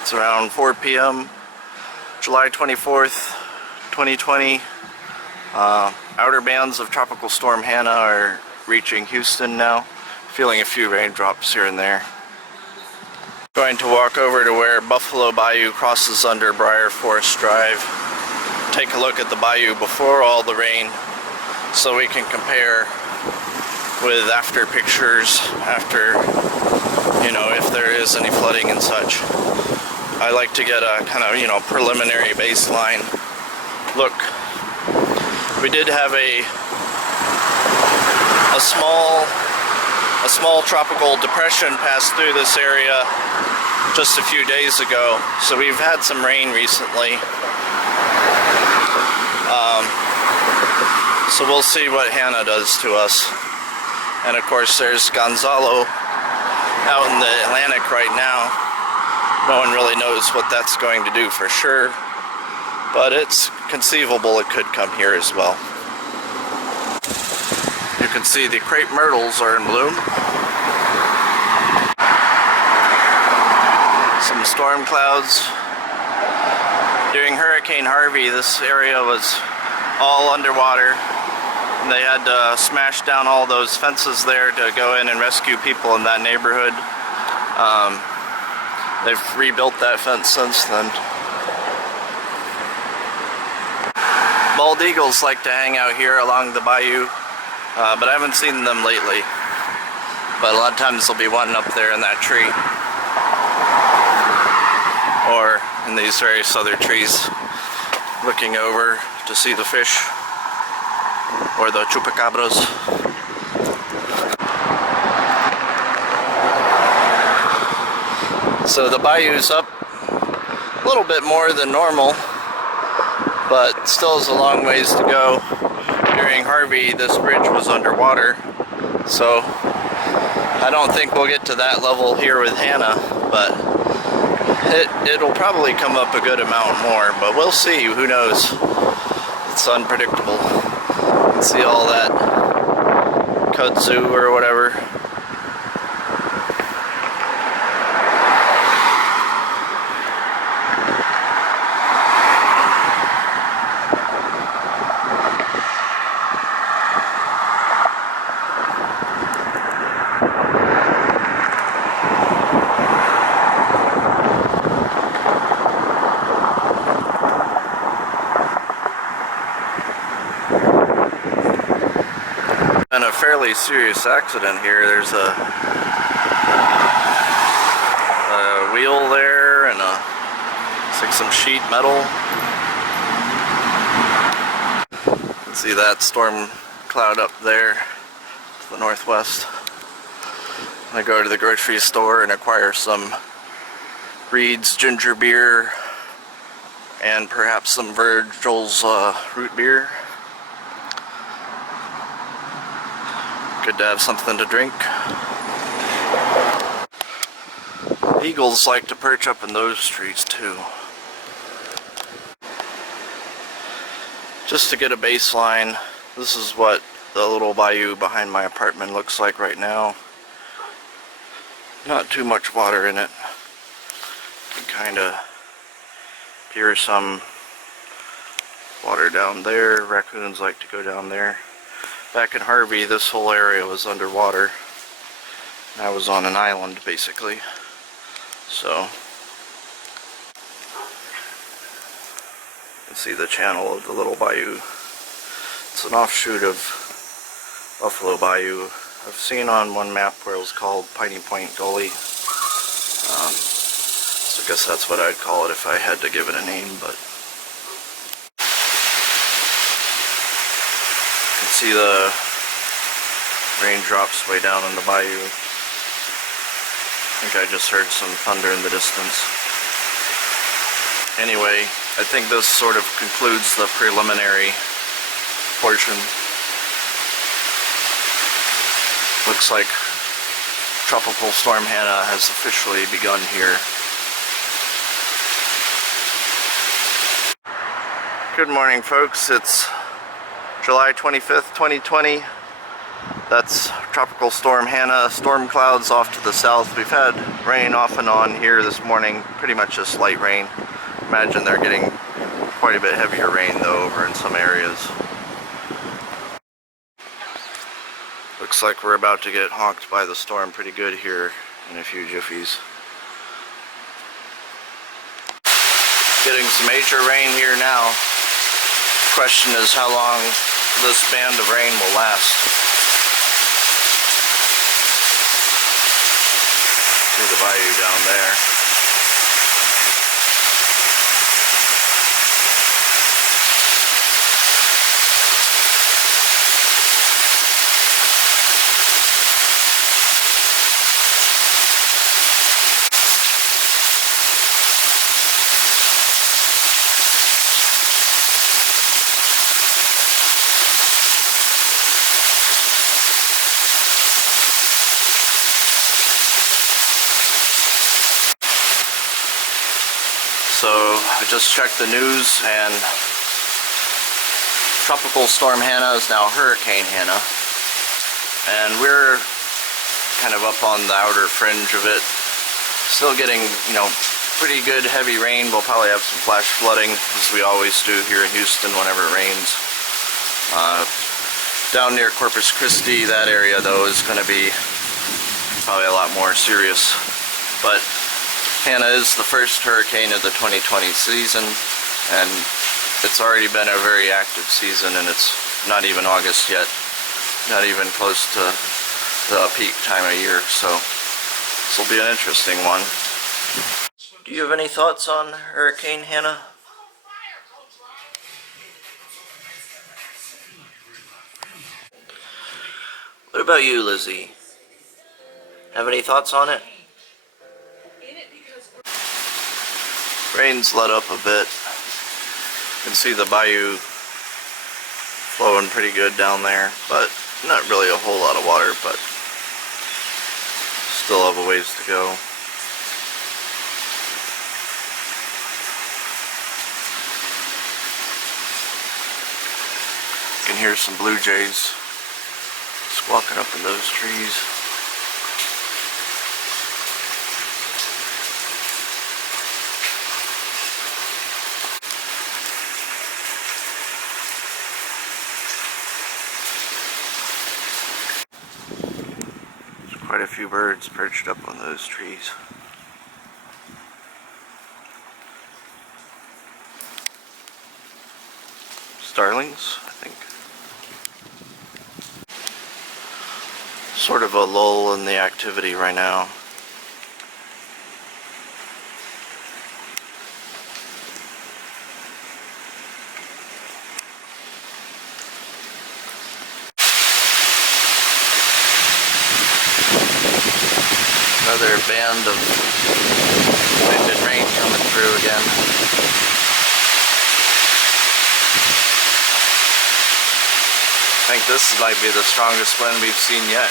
It's around 4 p.m. July 24th, 2020. Outer bands of Tropical Storm Hanna are reaching Houston now. Feeling a few raindrops here and there. Going to walk over to where Buffalo Bayou crosses under Briar Forest Drive. Take a look at the bayou before all the rain so we can compare with after pictures, after, you know, if there is any flooding and such. I like to get a kind of, you know, preliminary baseline look. We did have a small tropical depression pass through this area just a few days ago, so we've had some rain recently. So we'll see what Hanna does to us. And of course there's Gonzalo out in the Atlantic right now. No one really knows what that's going to do for sure, but it's conceivable it could come here as well. You can see the crepe myrtles are in bloom. Some storm clouds. During Hurricane Harvey, this area was all underwater. And they had to smash down all those fences there to go in and rescue people in that neighborhood. They've rebuilt that fence since then. Bald eagles like to hang out here along the bayou, but I haven't seen them lately. But a lot of times there'll be one up there in that tree, or in these various other trees, looking over to see the fish or the chupacabras. So the bayou's up a little bit more than normal, but still is a long ways to go. During Harvey, this bridge was underwater, so I don't think we'll get to that level here with Hanna, but it'll probably come up a good amount more, but we'll see, who knows. It's unpredictable. You can see all that kudzu or whatever. And a fairly serious accident here. There's a wheel there and looks like some sheet metal. You can see that storm cloud up there to the northwest. I go to the grocery store and acquire some Reed's ginger beer and perhaps some Virgil's root beer. Good to have something to drink. Eagles like to perch up in those trees too. Just to get a baseline, this is what the little bayou behind my apartment looks like right now. Not too much water in it. You can kind of hear some water down there. Raccoons like to go down there. Back in Harvey, this whole area was underwater. And I was on an island, basically. So, you can see the channel of the little bayou. It's an offshoot of Buffalo Bayou. I've seen on one map where it was called Piney Point Gully. So I guess that's what I'd call it if I had to give it a name, but see the raindrops way down in the bayou. I think I just heard some thunder in the distance. Anyway, I think this sort of concludes the preliminary portion. Looks like Tropical Storm Hanna has officially begun here. Good morning, folks. It's July 25th, 2020. That's Tropical Storm Hanna. Storm clouds off to the south. We've had rain off and on here this morning, pretty much just light rain. Imagine they're getting quite a bit heavier rain though over in some areas. Looks like we're about to get honked by the storm pretty good here in a few jiffies. Getting some major rain here now. Question is how long this band of rain will last. See the bayou down there. So I just checked the news and Tropical Storm Hanna is now Hurricane Hanna. And we're kind of up on the outer fringe of it. Still getting, you know, pretty good heavy rain. We'll probably have some flash flooding, as we always do here in Houston whenever it rains. Down near Corpus Christi, that area though is going to be probably a lot more serious. But Hanna is the first hurricane of the 2020 season, and it's already been a very active season, and it's not even August yet, not even close to the peak time of year, so this will be an interesting one. Do you have any thoughts on Hurricane Hanna? What about you, Lizzie? Have any thoughts on it? Rain's let up a bit. You can see the bayou flowing pretty good down there, but not really a whole lot of water, but still have a ways to go. You can hear some blue jays squawking up in those trees. Quite a few birds perched up on those trees. Starlings, I think. Sort of a lull in the activity right now. Another band of wind and rain coming through again. I think this might be the strongest wind we've seen yet.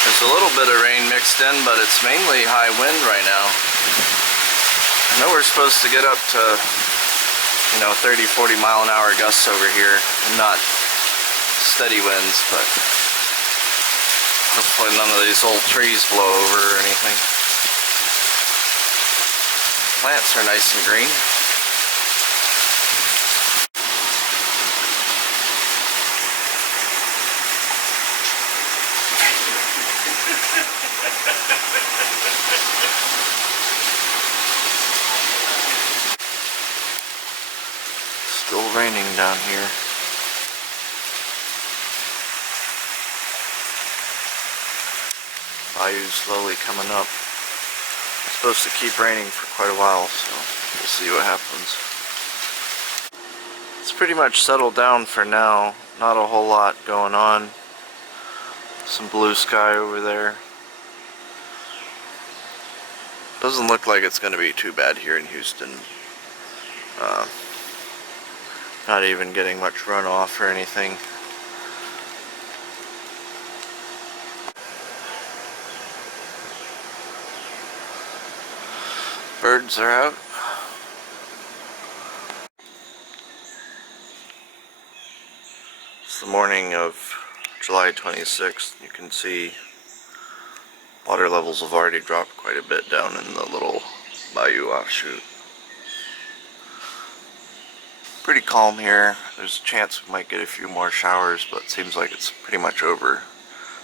There's a little bit of rain mixed in, but it's mainly high wind right now. I know we're supposed to get up to, you know, 30, 40 mile an hour gusts over here, and not steady winds, but hopefully none of these old trees blow over or anything. Plants are nice and green. Still raining down here. Bayou's slowly coming up. It's supposed to keep raining for quite a while, so we'll see what happens. It's pretty much settled down for now. Not a whole lot going on. Some blue sky over there. Doesn't look like it's going to be too bad here in Houston. Not even getting much runoff or anything. Birds are out. It's the morning of July 26th. You can see water levels have already dropped quite a bit down in the little bayou offshoot. Pretty calm here. There's a chance we might get a few more showers, but it seems like it's pretty much over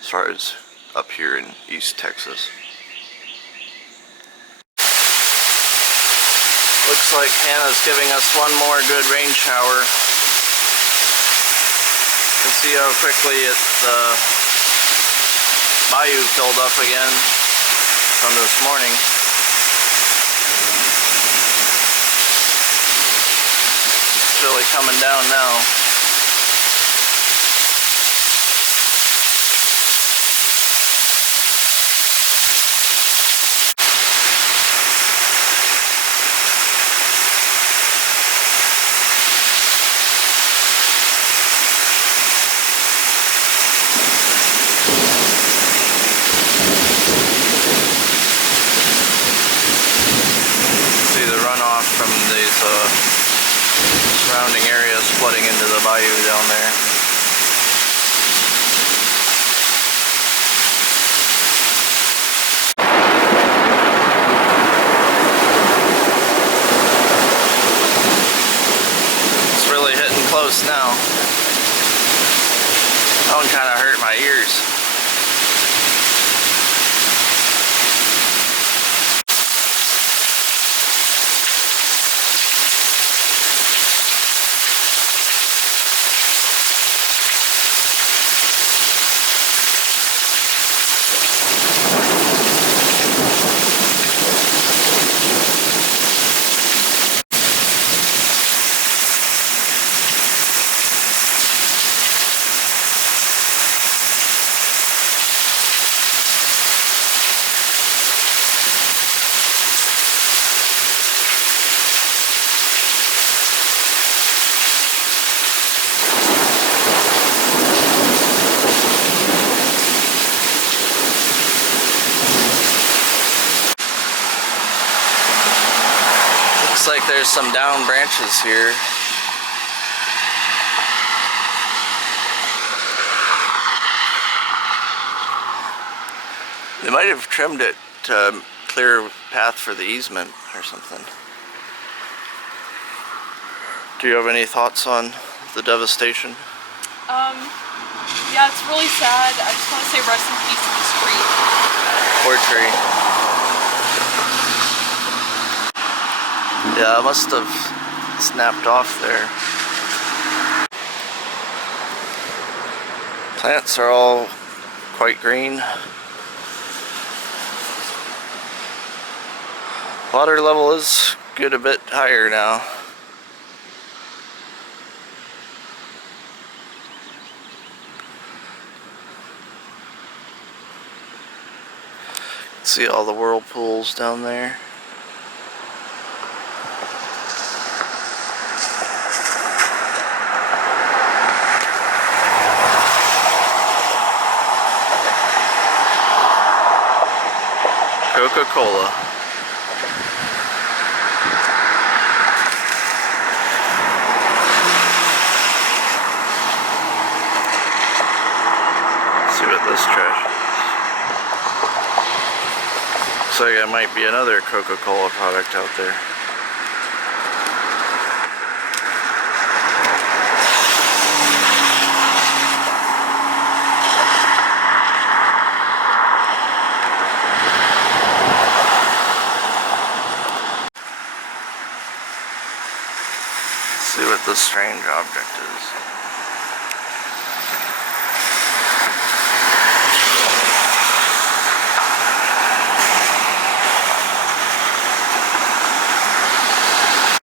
as far as up here in East Texas. Looks like Hannah's giving us one more good rain shower. You can see how quickly the bayou filled up again from this morning. It's really coming down now. See the runoff from these surrounding areas flooding into the bayou down there. It's really hitting close now. That one kind of hurt my ears. Looks like there's some down branches here. They might have trimmed it to clear a path for the easement or something. Do you have any thoughts on the devastation? Yeah, it's really sad. I just want to say rest in peace to this tree. Poor tree. Yeah, it must have snapped off there. Plants are all quite green. Water level is good a bit higher now. See all the whirlpools down there. Coca-Cola. See what this trash is. Looks like it might be another Coca-Cola product out there. See what this strange object is.